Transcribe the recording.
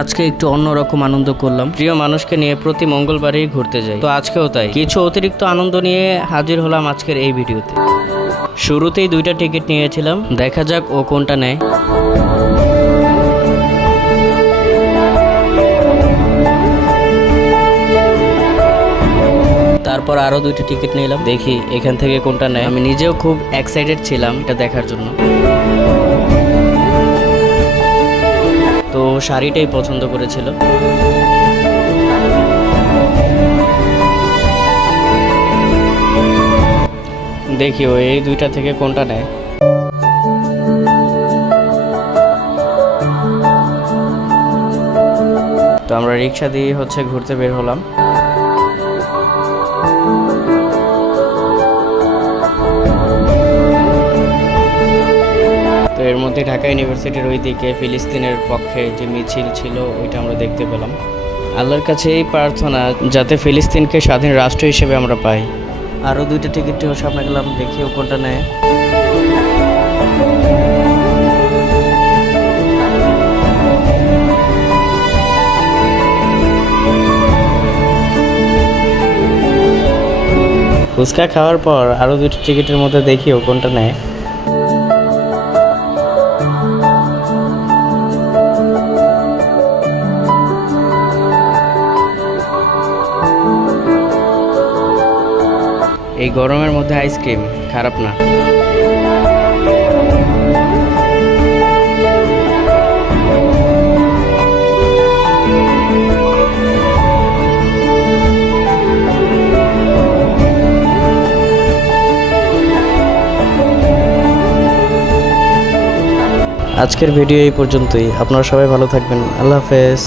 আজকে একটু অন্যরকম আনন্দ করলাম। প্রিয় মানুষকে নিয়ে প্রতি মঙ্গলবারই ঘুরতে যাই, তো আজকেও তাই কিছু অতিরিক্ত আনন্দ নিয়ে হাজির হলাম আজকের এই ভিডিওতে। শুরুতেই 2টা টিকিট নিয়েছিলাম, দেখা যাক ও কোনটা নেয়। তারপর আরো 2টি টিকিট নিলাম, দেখি এখান থেকে কোনটা নেয়। আমি নিজেও খুব এক্সাইটেড ছিলাম এটা দেখার জন্য। তো শাড়িটাই পছন্দ করেছিল। দেখি ও এই 2টা থেকে কোনটা নেয়। তো আমরা রিক্সা দিয়ে ঘুরতে বের হলাম। তো এর মধ্যে ঢাকা ইউনিভার্সিটির ওইদিকে ফিলিস্তিনের পক্ষে যে মিছিল ছিল ওইটা আমরা দেখতে পেলাম। আল্লাহর কাছে এই প্রার্থনা যাতে ফিলিস্তিনকে স্বাধীন রাষ্ট্র হিসেবে আমরা পাই। আরও 2টা টিকিটও সামনে গেলাম, দেখিও কোনটা নেয়। ফুচকা খাওয়ার পর আরও 2টি টিকিটের মধ্যে দেখিও কোনটা নেয়। এই গরমের মধ্যে আইসক্রিম খারাপ না। আজকের ভিডিও এই পর্যন্তই। আপনারা সবাই ভালো থাকবেন। আল্লাহ হাফেজ।